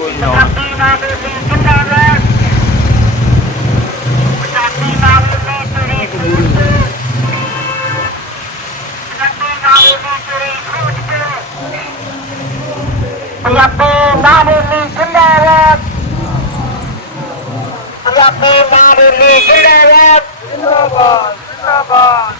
ਕੋਈ ਨਹੀਂ ਆਉਣਾ ਪੰਜਾਬੀ ਮਾਂ ਬੋਲੀ ਜਿੰਦਾਬਾਦ। ਪੰਜਾਬੀ ਮਾਂ ਬੋਲੀ ਜਿੰਦਾਬਾਦ। ਜਿੰਦਾਬਾਦ ਜਿੰਦਾਬਾਦ।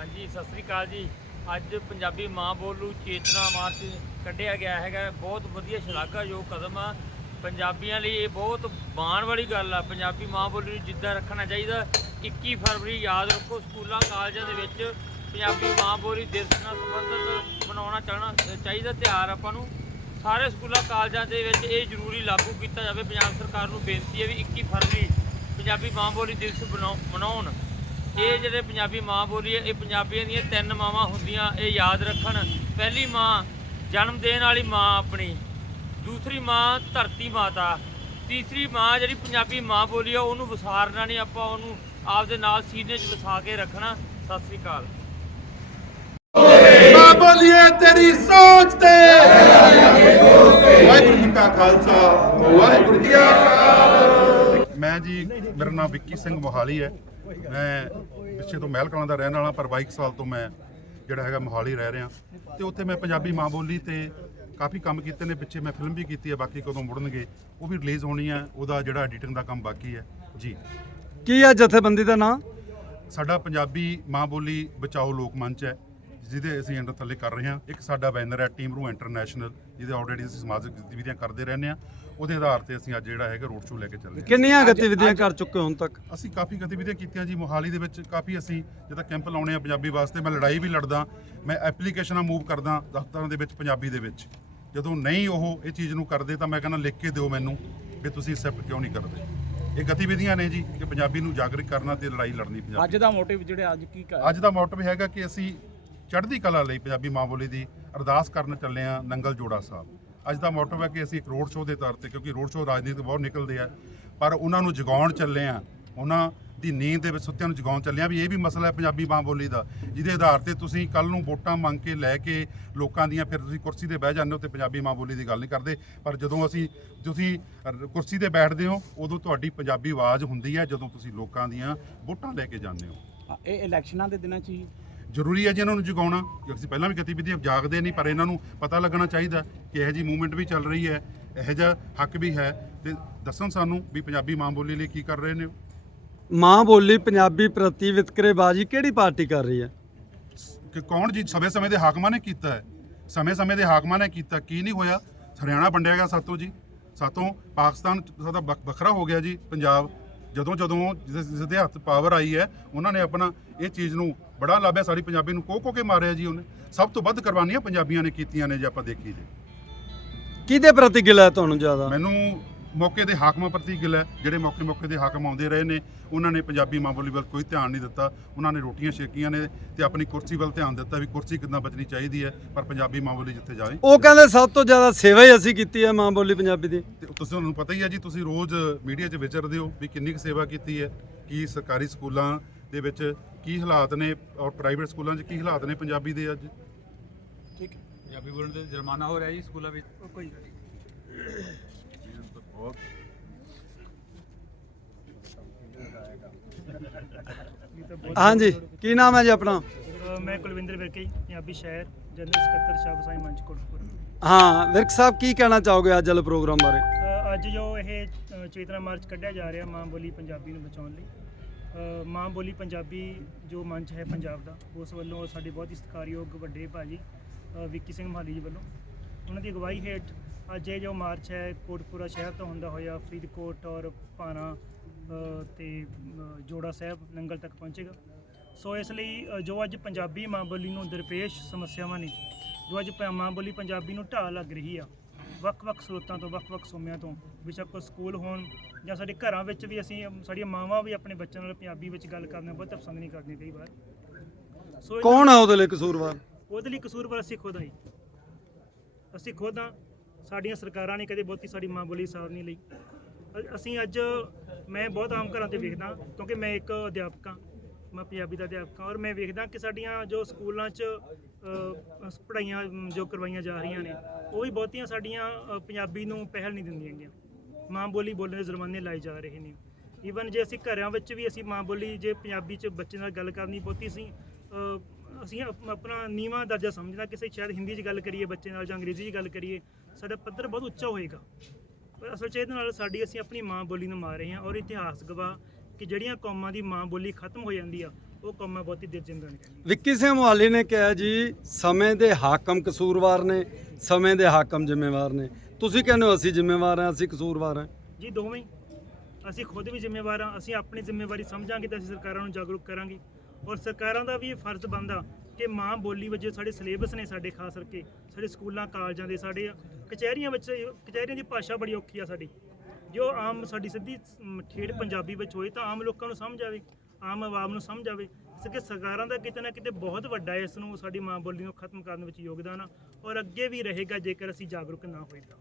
ਹਾਂਜੀ, ਸਤਿ ਸ੍ਰੀ ਅਕਾਲ ਜੀ। ਅੱਜ ਪੰਜਾਬੀ ਮਾਂ ਬੋਲੂ ਚੇਤਨਾ ਮਾਰਚ ਕੱਢਿਆ ਗਿਆ ਹੈਗਾ। ਬਹੁਤ ਵਧੀਆ ਸ਼ਲਾਘਾਯੋਗ ਕਦਮ ਆ। ਪੰਜਾਬੀਆਂ ਲਈ ਇਹ ਬਹੁਤ ਮਾਣ ਵਾਲੀ ਗੱਲ ਆ। ਪੰਜਾਬੀ ਮਾਂ ਬੋਲੀ ਨੂੰ ਜਿੱਦਾਂ ਰੱਖਣਾ ਚਾਹੀਦਾ। 21 ਫਰਵਰੀ ਯਾਦ ਰੱਖੋ, ਸਕੂਲਾਂ, ਕਾਲਜਾਂ ਦੇ ਵਿੱਚ ਪੰਜਾਬੀ ਮਾਂ ਬੋਲੀ ਦਿਵਸ ਨਾਲ ਸੰਬੰਧਿਤ ਮਨਾਉਣਾ ਚਾਹਣਾ ਚਾਹੀਦਾ, ਤਿਉਹਾਰ ਆਪਾਂ ਨੂੰ। ਸਾਰੇ ਸਕੂਲਾਂ, ਕਾਲਜਾਂ ਦੇ ਵਿੱਚ ਇਹ ਜ਼ਰੂਰੀ ਲਾਗੂ ਕੀਤਾ ਜਾਵੇ। ਪੰਜਾਬ ਸਰਕਾਰ ਨੂੰ ਬੇਨਤੀ ਹੈ ਵੀ 21 ਫਰਵਰੀ ਪੰਜਾਬੀ ਮਾਂ ਬੋਲੀ ਦਿਵਸ ਬਣਾਉ- ਮਨਾਉਣ। ਇਹ ਜਿਹੜੇ ਪੰਜਾਬੀ ਮਾਂ ਬੋਲੀ ਹੈ, ਇਹ ਪੰਜਾਬੀਆਂ ਦੀਆਂ ਤਿੰਨ ਮਾਵਾਂ ਹੁੰਦੀਆਂ, ਇਹ ਯਾਦ ਰੱਖਣ। ਪਹਿਲੀ ਮਾਂ ਜਨਮ ਦੇਣ ਵਾਲੀ ਮਾਂ ਆਪਣੀ, ਦੂਸਰੀ ਮਾਂ ਧਰਤੀ ਮਾਤਾ। ਤੀਸਰੀ ਮਾਂ ਜਿਹੜੀ ਪੰਜਾਬੀ ਮਾਂ ਬੋਲੀ ਆ, ਉਹਨੂੰ ਵਿਸਾਰਨਾ ਨਹੀਂ ਆਪਾਂ, ਉਹਨੂੰ ਆਪਦੇ ਨਾਲ ਸੀਨੇ 'ਚ ਵਸਾ ਕੇ ਰੱਖਣਾ। ਸਤਿ ਸ੍ਰੀ ਅਕਾਲ। ਮਾਂ ਬੋਲੀਏ ਤੇਰੀ ਸੋਚ ਤੇ। ਵਾਹਿਗੁਰੂ ਜੀ ਕਾ ਖਾਲਸਾ, ਵਾਹਿਗੁਰੂ ਜੀ ਕੀ ਮੈਂ ਜੀ, ਮੇਰਾ ਨਾਮ ਵਿੱਕੀ ਸਿੰਘ ਮੋਹਾਲੀ ਹੈ। ਮੈਂ ਪਿੱਛੇ ਤੋਂ ਮਹਿਲ ਕਲਾਂ ਦਾ ਰਹਿਣ ਵਾਲਾ ਪਰ 22 ਸਾਲ ਤੋਂ ਮੈਂ ਜਿਹੜਾ ਹੈਗਾ ਮੋਹਾਲੀ ਰਹਿ ਰਿਹਾ। ਤੇ ਉੱਥੇ ਮੈਂ ਪੰਜਾਬੀ ਮਾਂ ਬੋਲੀ ਤੇ ਕਾਫੀ ਕੰਮ ਕੀਤੇ ਨੇ ਪਿੱਛੇ ਮੈਂ ਫਿਲਮ ਵੀ ਕੀਤੀ ਹੈ ਬਾਕੀ ਕਦੋਂ ਮੁੜਨਗੇ ਉਹ ਵੀ ਰਿਲੀਜ਼ ਹੋਣੀ ਹੈ ਉਹਦਾ ਜਿਹੜਾ ਐਡੀਟਿੰਗ ਦਾ ਕੰਮ ਬਾਕੀ ਹੈ। ਜੀ। ਕੀ ਆ ਜਥੇਬੰਦੀ ਦਾ ਨਾਮ ਸਾਡਾ ਪੰਜਾਬੀ ਮਾਂ ਬੋਲੀ ਬਚਾਓ ਲੋਕ ਮੰਚ ਹੈ। ਜਿਹਦੇ ਅਸੀਂ ਅੰਡਰ ਥੱਲੇ ਕਰ ਰਹੇ ਹਾਂ ਇੱਕ ਸਾਡਾ ਬੈਨਰ ਹੈ ਟੀਮ ਰੂ ਇੰਟਰਨੈਸ਼ਨਲ ਜਿਹਦੇ ਆਲਰੇਡੀ ਅਸੀਂ ਸਮਾਜਿਕ ਗਤੀਵਿਧੀਆਂ ਕਰਦੇ ਰਹਿੰਦੇ ਹਾਂ। ਉਹਦੇ ਆਧਾਰ ਤੇ ਅਸੀਂ ਅੱਜ ਜਿਹੜਾ ਹੈਗਾ ਰੋਡ ਸ਼ੋਅ ਲੈ ਕੇ ਚੱਲੇ ਹਾਂ। ਕਿੰਨੀਆਂ ਗਤੀਵਿਧੀਆਂ ਕਰ ਚੁੱਕੇ ਹੋ ਹੁਣ ਤੱਕ? ਅਸੀਂ ਕਾਫੀ ਗਤੀਵਿਧੀਆਂ ਕੀਤੀਆਂ ਜੀ ਮੋਹਾਲੀ ਦੇ ਵਿੱਚ ਕਾਫੀ ਅਸੀਂ ਜਿੱਦਾਂ ਕੈਂਪ ਲਾਉਣੇ ਆ ਪੰਜਾਬੀ ਵਾਸਤੇ ਮੈਂ ਲੜਾਈ ਵੀ ਲੜਦਾ ਮੈਂ ਐਪਲੀਕੇਸ਼ਨਾਂ ਮੂਵ ਕਰਦਾ ਦਫ਼ਤਰਾਂ ਦੇ ਵਿੱਚ ਪੰਜਾਬੀ ਦੇ ਵਿੱਚ। ਜਦੋਂ ਨਹੀਂ ਉਹ ਇਹ ਚੀਜ਼ ਨੂੰ ਕਰਦੇ ਤਾਂ ਮੈਂ ਕਹਿੰਦਾ ਲਿਖ ਕੇ ਦਿਓ ਮੈਨੂੰ ਵੀ ਤੁਸੀਂ ਐਕਸੈਪਟ ਕਿਉਂ ਨਹੀਂ ਕਰਦੇ। ਇਹ ਗਤੀਵਿਧੀਆਂ ਨੇ ਜੀ ਕਿ ਪੰਜਾਬੀ ਨੂੰ ਜਾਗਰੂਕ ਕਰਨਾ ਤੇ ਲੜਾਈ ਲੜਨੀ ਪੰਜਾਬੀ। ਅੱਜ ਦਾ ਮੋਟਿਵ ਜਿਹੜੇ ਅੱਜ ਕੀ ਕਰ ਅੱਜ ਦਾ ਮੋਟਿਵ ਹੈਗਾ ਕਿ ਅਸੀਂ ਚੜ੍ਹਦੀ ਕਲਾ ਲਈ ਪੰਜਾਬੀ ਮਾਂ ਬੋਲੀ ਦੀ ਅਰਦਾਸ ਕਰਨ ਚੱਲੇ ਆ ਨੰਗਲ ਜੋੜਾ ਸਾਹਿਬ। ਅੱਜ ਦਾ ਮੋਟਿਵ ਹੈ ਕਿ ਅਸੀਂ ਇੱਕ ਰੋਡ ਸ਼ੋਅ ਦੇ ਤੌਰ ਤੇ, ਕਿਉਂਕਿ ਰੋਡ ਸ਼ੋਅ ਰਾਜਨੀਤੀ ਬਹੁਤ ਨਿਕਲਦੇ ਆ, ਪਰ ਉਹਨਾਂ ਨੂੰ ਜਗਾਉਣ ਚੱਲੇ ਆ ਉਹਨਾਂ ਦੀ ਨੀਂਦ ਦੇ ਵਿੱਚ ਸੁੱਤਿਆਂ ਨੂੰ ਜਗਾਉਣ ਚੱਲੇ ਆ ਵੀ ਇਹ ਵੀ ਮਸਲਾ ਹੈ ਪੰਜਾਬੀ ਮਾਂ ਬੋਲੀ ਦਾ। ਜਿਹਦੇ ਆਧਾਰ ਤੇ ਤੁਸੀਂ ਕੱਲ ਨੂੰ ਵੋਟਾਂ ਮੰਗ ਕੇ ਲੈ ਕੇ ਲੋਕਾਂ ਦੀਆਂ, ਫਿਰ ਤੁਸੀਂ ਕੁਰਸੀ ਤੇ ਬਹਿ ਜਾਂਦੇ ਹੋ ਤੇ ਪੰਜਾਬੀ ਮਾਂ ਬੋਲੀ ਦੀ ਗੱਲ ਨਹੀਂ ਕਰਦੇ। ਪਰ ਜਦੋਂ ਅਸੀਂ, ਤੁਸੀਂ ਕੁਰਸੀ ਤੇ ਬੈਠਦੇ ਹੋ, ਉਦੋਂ ਤੁਹਾਡੀ ਪੰਜਾਬੀ ਆਵਾਜ਼ ਹੁੰਦੀ ਹੈ ਜਦੋਂ ਤੁਸੀਂ ਲੋਕਾਂ ਦੀਆਂ ਵੋਟਾਂ ਲੈ ਕੇ ਜਾਂਦੇ ਹੋ। ਇਹ ਇਲੈਕਸ਼ਨਾਂ ਦੇ ਦਿਨਾਂ 'ਚ ਹੀ ਜ਼ਰੂਰੀ ਹੈ ਜੀ ਇਹਨਾਂ ਨੂੰ ਜਗਾਉਣਾ ਕਿ ਅਸੀਂ ਪਹਿਲਾਂ ਵੀ ਗਤੀਵਿਧੀਆਂ ਜਾਗਦੇ ਨਹੀਂ ਪਰ ਇਹਨਾਂ ਨੂੰ ਪਤਾ ਲੱਗਣਾ ਚਾਹੀਦਾ ਕਿ ਇਹੋ ਜੀ ਮੂਵਮੈਂਟ ਵੀ ਚੱਲ ਰਹੀ ਹੈ ਇਹੋ ਜਿਹਾ ਹੱਕ ਵੀ ਹੈ। ਤੇ ਦੱਸਣ ਸਾਨੂੰ ਵੀ ਪੰਜਾਬੀ ਮਾਂ ਬੋਲੀ ਲਈ ਕੀ ਕਰ ਰਹੇ ਨੇ। ਮਾਂ ਬੋਲੀ ਪੰਜਾਬੀ ਪ੍ਰਤੀ ਵਿਤਕਰੇਬਾਜ਼ੀ ਕਿਹੜੀ ਪਾਰਟੀ ਕਰ ਰਹੀ ਹੈ? ਕਿ ਕੌਣ ਜੀ ਸਮੇਂ ਸਮੇਂ ਦੇ ਹਾਕਮਾਂ ਨੇ ਕੀਤਾ ਹੈ। ਸਮੇਂ ਸਮੇਂ ਦੇ ਹਾਕਮਾਂ ਨੇ ਕੀਤਾ ਕੀ ਨਹੀਂ ਹੋਇਆ? ਹਰਿਆਣਾ ਵੰਡਿਆ ਗਿਆ ਸਾਤੋਂ ਜੀ। ਸਾਤੋਂ ਪਾਕਿਸਤਾਨ ਸਾਡਾ ਵੱਖ- ਵੱਖਰਾ ਹੋ ਗਿਆ ਜੀ ਪੰਜਾਬ ਜਦੋਂ ਜਦੋਂ ਜਿਸ ਜਿਸ ਦੇ ਹੱਥ ਪਾਵਰ ਆਈ ਹੈ ਉਹਨਾਂ ਨੇ ਆਪਣਾ ਇਹ ਚੀਜ਼ ਨੂੰ ਬੜਾ ਲਾਭਿਆ ਸਾਡੀ ਪੰਜਾਬੀ ਨੂੰ ਕੋਹ ਕੇ ਮਾਰਿਆ ਜੀ ਉਹਨੇ। ਸਭ ਤੋਂ ਵੱਧ ਕੁਰਬਾਨੀਆਂ ਪੰਜਾਬੀਆਂ ਨੇ ਕੀਤੀਆਂ ਨੇ ਜੇ ਆਪਾਂ ਦੇਖੀ ਜੇ। ਕਿਹਦੇ ਪ੍ਰਤੀ ਗਿਲਾ ਹੈ ਤੁਹਾਨੂੰ ਜ਼ਿਆਦਾ? ਮੈਨੂੰ ਮੌਕੇ ਦੇ ਹਾਕਮਾਂ ਪ੍ਰਤੀ ਗਿਲਾ ਹੈ। ਜਿਹੜੇ ਮੌਕੇ ਮੌਕੇ ਦੇ ਹਾਕਮ ਆਉਂਦੇ ਰਹੇ ਨੇ ਉਹਨਾਂ ਨੇ ਪੰਜਾਬੀ ਮਾਂ ਬੋਲੀ ਵੱਲ ਕੋਈ ਧਿਆਨ ਨਹੀਂ ਦਿੱਤਾ। ਉਹਨਾਂ ਨੇ ਰੋਟੀਆਂ ਛੇਕੀਆਂ ਨੇ ਤੇ ਆਪਣੀ ਕੁਰਸੀ ਵੱਲ ਧਿਆਨ ਦਿੱਤਾ ਵੀ ਕੁਰਸੀ ਕਿੱਦਾਂ ਬਚਣੀ ਚਾਹੀਦੀ ਹੈ ਪਰ ਪੰਜਾਬੀ ਮਾਂ ਬੋਲੀ ਜਿੱਥੇ ਜਾਵੇ। ਉਹ ਕਹਿੰਦੇ ਸਭ ਤੋਂ ਜ਼ਿਆਦਾ ਸੇਵਾ ਹੀ ਅਸੀਂ ਕੀਤੀ ਹੈ ਮਾਂ ਬੋਲੀ ਪੰਜਾਬੀ ਦੀ। ਤੇ ਤੁਸੀਂ ਤੁਹਾਨੂੰ ਪਤਾ ਹੀ ਹੈ ਜੀ ਤੁਸੀਂ ਰੋਜ਼ ਮੀਡੀਆ 'ਚ ਵਿਚਰਦੇ ਹੋ ਵੀ ਕਿੰਨੀ ਕੁ ਸੇਵਾ ਕੀਤੀ ਹੈ ਕੀ ਸਰਕਾਰੀ ਸਕੂਲਾਂ ਦੇ ਵਿੱਚ ਕੀ ਹਾਲਾਤ ਨੇ ਔਰ ਪ੍ਰਾਈਵੇਟ ਸਕੂਲਾਂ 'ਚ ਕੀ ਹਾਲਾਤ ਨੇ ਪੰਜਾਬੀ ਦੇ ਅੱਜ? ਪੰਜਾਬੀ ਬੋਲਣ ਤੇ ਜੁਰਮਾਨਾ ਹੋ ਰਿਹਾ ਜੀ ਸਕੂਲਾਂ ਵਿੱਚ। ਕੋਈ ਹਾਂਜੀ ਕੀ ਨਾਮ ਹੈ ਜੀ ਆਪਣਾ? ਮੈਂ ਕੁਲਵਿੰਦਰ ਵਿਰਕੇ ਪੰਜਾਬੀ ਸ਼ਾਇਰ ਜਨਰਲ ਸਕੱਤਰ ਸ਼ਾਹ ਸਾਈ ਮੰਚ ਕੋਟਪੁਰ ਹਾਂ ਵਿਰਕ ਸਾਹਿਬ ਕੀ ਕਹਿਣਾ ਚਾਹੋਗੇ ਅੱਜ ਵਾਲੇ ਪ੍ਰੋਗਰਾਮ ਬਾਰੇ? ਅੱਜ ਜੋ ਇਹ ਚੇਤਨਾ ਮਾਰਚ ਕੱਢਿਆ ਜਾ ਰਿਹਾ ਮਾਂ ਬੋਲੀ ਪੰਜਾਬੀ ਨੂੰ ਬਚਾਉਣ ਲਈ ਮਾਂ ਬੋਲੀ ਪੰਜਾਬੀ ਜੋ ਮੰਚ ਹੈ ਪੰਜਾਬ ਦਾ ਉਸ ਵੱਲੋਂ ਸਾਡੇ ਬਹੁਤ ਹੀ ਸਤਿਕਾਰਯੋਗ ਵੱਡੇ ਭਾਜੀ ਵਿੱਕੀ ਸਿੰਘ ਮਹਾਲੀ ਜੀ ਵੱਲੋਂ ਉਹਨਾਂ ਦੀ ਅਗਵਾਈ ਹੇਠ ਅੱਜ ਇਹ ਜੋ ਮਾਰਚ ਹੈ ਕੋਟਪੁਰਾ ਸ਼ਹਿਰ ਤੋਂ ਹੁੰਦਾ ਹੋਇਆ ਫਰੀਦਕੋਟ ਔਰ ਅ, ਤੇ ਜੋੜਾ ਸਾਹਿਬ ਨੰਗਲ ਤੱਕ ਪਹੁੰਚੇਗਾ। ਸੋ ਇਸ ਲਈ ਜੋ ਅੱਜ ਪੰਜਾਬੀ ਮਾਂ ਬੋਲੀ ਨੂੰ ਦਰਪੇਸ਼ ਸਮੱਸਿਆਵਾਂ ਨੇ ਜੋ ਅੱਜ ਮਾਂ ਬੋਲੀ ਪੰਜਾਬੀ ਨੂੰ ਢਾਹ ਲੱਗ ਰਹੀ ਆ ਵੱਖ-ਵੱਖ ਸਰੋਤਾਂ ਤੋਂ ਵੱਖ-ਵੱਖ ਸੋਮਿਆਂ ਤੋਂ ਬੇਸ਼ੱਕ ਉਹ ਸਕੂਲ ਹੋਣ ਜਾਂ ਸਾਡੇ ਘਰਾਂ ਵਿੱਚ ਵੀ ਅਸੀਂ ਸਾਡੀਆਂ ਮਾਵਾਂ ਵੀ ਆਪਣੇ ਬੱਚਿਆਂ ਨਾਲ ਪੰਜਾਬੀ ਵਿੱਚ ਗੱਲ ਕਰਨਾ ਬਹੁਤ ਪਸੰਦ ਨਹੀਂ ਕਰਦੀਆਂ ਕਈ ਵਾਰ। ਸੋ ਕੌਣ ਆ ਉਹਦੇ ਲਈ ਕਸੂਰਵਾਰ? ਉਹਦੇ ਲਈ ਕਸੂਰਵਾਰ ਅਸੀਂ ਖੁਦ ਜੀ। ਅਸੀਂ ਖੁਦ ਹਾਂ ਸਾਡੀਆਂ ਸਰਕਾਰਾਂ ਨੇ ਕਦੇ ਬਹੁਤੀ ਸਾਡੀ ਮਾਂ ਬੋਲੀ ਸਾਰ ਨਹੀਂ ਲਈ। ਅਸੀਂ ਅੱਜ ਮੈਂ ਬਹੁਤ ਆਮ ਘਰਾਂ ਤੇ ਵੇਖਦਾ, ਕਿਉਂਕਿ ਮੈਂ ਇੱਕ ਅਧਿਆਪਕ ਹਾਂ, ਮੈਂ ਪੰਜਾਬੀ ਦਾ ਅਧਿਆਪਕ ਹਾਂ, ਔਰ ਮੈਂ ਵੇਖਦਾ ਕਿ ਸਾਡੀਆਂ ਜੋ ਸਕੂਲਾਂ 'ਚ ਪੜ੍ਹਾਈਆਂ ਜੋ ਕਰਵਾਈਆਂ ਜਾ ਰਹੀਆਂ ਨੇ, ਉਹ ਵੀ ਬਹੁਤੀਆਂ ਸਾਡੀਆਂ ਪੰਜਾਬੀ ਨੂੰ ਪਹਿਲ ਨਹੀਂ ਦਿੰਦੀਆਂ ਗਈਆਂ ਮਾਂ ਬੋਲੀ ਬੋਲਣ ਦੇ ਜੁਰਮਾਨੇ ਲਾਏ ਜਾ ਰਹੇ ਨੇ। ਈਵਨ ਜੇ ਅਸੀਂ ਘਰਾਂ ਵਿੱਚ ਵੀ ਅਸੀਂ ਮਾਂ ਬੋਲੀ, ਜੇ ਪੰਜਾਬੀ 'ਚ ਬੱਚੇ ਨਾਲ ਗੱਲ ਕਰਨੀ ਬਹੁਤੀ ਸੀ ਅਸੀਂ ਆਪ- ਆਪਣਾ ਨੀਵਾਂ ਦਰਜਾ ਸਮਝਣਾ ਕਿਸੇ ਸ਼ਾਇਦ ਹਿੰਦੀ 'ਚ ਗੱਲ ਕਰੀਏ ਬੱਚੇ ਨਾਲ ਜਾਂ ਅੰਗਰੇਜ਼ੀ 'ਚ ਗੱਲ ਕਰੀਏ ਸਾਡਾ ਪੱਧਰ ਬਹੁਤ ਉੱਚਾ ਹੋਏਗਾ। ਪਰ ਅਸਲ 'ਚ ਇਹਦੇ ਨਾਲ ਸਾਡੀ ਅਸੀਂ ਆਪਣੀ ਮਾਂ ਬੋਲੀ ਨੂੰ ਮਾਰ ਰਹੇ ਹਾਂ ਔਰ ਇਤਿਹਾਸ ਗਵਾਹ ਕਿ ਜਿਹੜੀਆਂ ਕੌਮਾਂ ਦੀ ਮਾਂ ਬੋਲੀ ਖਤਮ ਹੋ ਜਾਂਦੀ ਆ ਉਹ ਕੌਮਾਂ ਬਹੁਤੀ ਦਿਲ ਜਿੰਦਾ ਨਹੀਂ ਕਹਿੰਦੀਆਂ ਵਿੱਕੀ ਸਿੰਘ ਮੁਹਾਲੀ ਨੇ ਕਿਹਾ ਜੀ ਸਮੇਂ ਦੇ ਹਾਕਮ ਕਸੂਰਵਾਰ ਨੇ ਸਮੇਂ ਦੇ ਹਾਕਮ ਜ਼ਿੰਮੇਵਾਰ ਨੇ। ਤੁਸੀਂ ਕਹਿੰਦੇ ਹੋ ਅਸੀਂ ਜ਼ਿੰਮੇਵਾਰ ਹਾਂ ਅਸੀਂ ਕਸੂਰਵਾਰ ਹਾਂ। ਜੀ ਦੋਵੇਂ ਹੀ। ਅਸੀਂ ਖੁਦ ਵੀ ਜ਼ਿੰਮੇਵਾਰ ਹਾਂ ਅਸੀਂ ਆਪਣੀ ਜ਼ਿੰਮੇਵਾਰੀ ਸਮਝਾਂਗੇ ਤਾਂ ਅਸੀਂ ਸਰਕਾਰਾਂ ਨੂੰ ਜਾਗਰੂਕ ਕਰਾਂਗੇ। ਔਰ ਸਰਕਾਰਾਂ ਦਾ ਵੀ ਇਹ ਫਰਜ਼ ਬਣਦਾ ਕਿ ਮਾਂ ਬੋਲੀ ਵਜੋਂ ਸਾਡੇ ਸਿਲੇਬਸ ਨੇ ਸਾਡੇ ਖਾਸ ਕਰਕੇ ਸਾਡੇ ਸਕੂਲਾਂ ਕਾਲਜਾਂ ਦੇ ਸਾਡੇ ਕਚਹਿਰੀਆਂ ਵਿੱਚ ਕਚਹਿਰੀਆਂ ਦੀ ਭਾਸ਼ਾ ਬੜੀ ਔਖੀ ਆ ਸਾਡੀ। ਜੋ ਆਮ ਸਾਡੀ ਸਿੱਧੀ ਮ, ਠੇਠ ਪੰਜਾਬੀ ਵਿੱਚ ਹੋਏ ਤਾਂ ਆਮ ਲੋਕਾਂ ਨੂੰ ਸਮਝ ਆਵੇ ਆਮ ਆਵਾਮ ਨੂੰ ਸਮਝ ਆਵੇ। ਇਸ ਕਰਕੇ ਸਰਕਾਰਾਂ ਦਾ ਕਿਤੇ ਨਾ ਕਿਤੇ ਬਹੁਤ ਵੱਡਾ ਇਸ ਨੂੰ ਸਾਡੀ ਮਾਂ ਬੋਲੀ ਨੂੰ ਖਤਮ ਕਰਨ ਵਿੱਚ ਯੋਗਦਾਨ ਆ ਔਰ ਅੱਗੇ ਵੀ ਰਹੇਗਾ ਜੇਕਰ ਅਸੀਂ ਜਾਗਰੂਕ ਨਾ ਹੋਏ ਤਾਂ